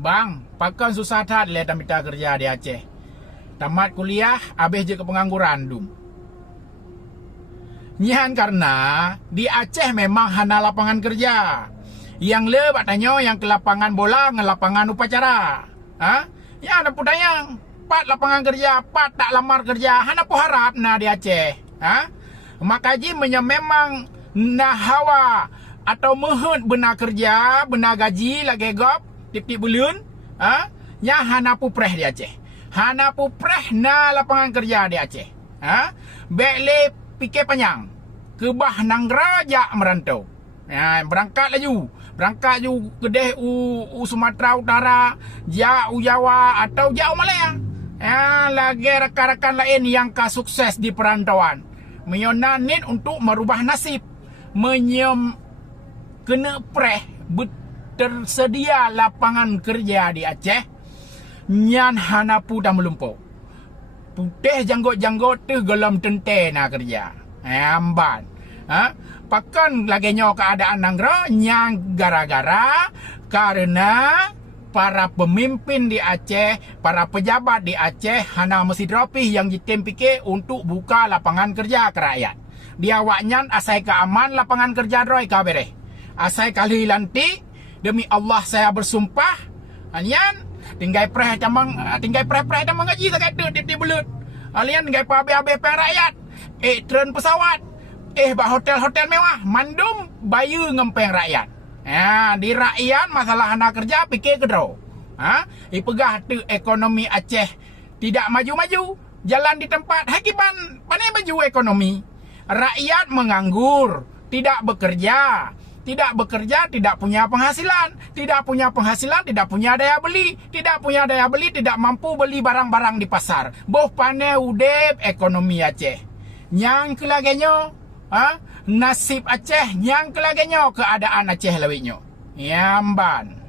Bang, pakan susah tat lihat minta kerja di Aceh. Tamat kuliah, habis je ke pengangguran dum. Nyihan karena di Aceh memang hana lapangan kerja. Yang le tanya yang ke lapangan bola nge lapangan upacara. Ya ada pudayang. Pat lapangan kerja, pat tak lamar kerja, hana pu harap na di Aceh. Makaji memang nah hawa atau mehut benar kerja, benar gaji lagi gop tip-tip bulan. Ya hana pu preh di Aceh. Hana pu preh na lapangan kerja di Aceh. Bekle fikir panjang. Kebah nang raja merantau. Berangkat laju kedeh u Sumatera Utara, jauh Jawa atau jauh Malaya. Lagi rakan-rakan lain yang sukses di perantauan. Menyonanin untuk merubah nasib. Kena preh tersedia lapangan kerja di Aceh. Nyan hanapu dah melumpuk. Putih janggut-janggut tu gelam tente nak kerja. Amban. Pakan lagi nyo keadaan nanggro yang gara-gara karena para pemimpin di Aceh, para pejabat di Aceh hana mesti dropih yang jitim fikir untuk buka lapangan kerja ke rakyat. Dia waknyan asai keaman lapangan kerja droi kabere. Asai kali lanti demi Allah saya bersumpah alian tinggal preh tamang gaji tak ada tip-tip belut. Alian tinggal pabe-abe pe rakyat. Tren pesawat. Hotel-hotel mewah mandum bayu ngempeng rakyat. Di rakyat masalah anak kerja fikir kedro. Ipegah tu ekonomi Aceh tidak maju-maju. Jalan di tempat hakiban pandai maju ekonomi. Rakyat menganggur, tidak bekerja, tidak punya penghasilan, tidak punya daya beli, tidak mampu beli barang-barang di pasar. Boh pandai udep ekonomi Aceh. Yang kelagenyo nasib Aceh yang kelagenyo keadaan Aceh lawinyo. Yamban.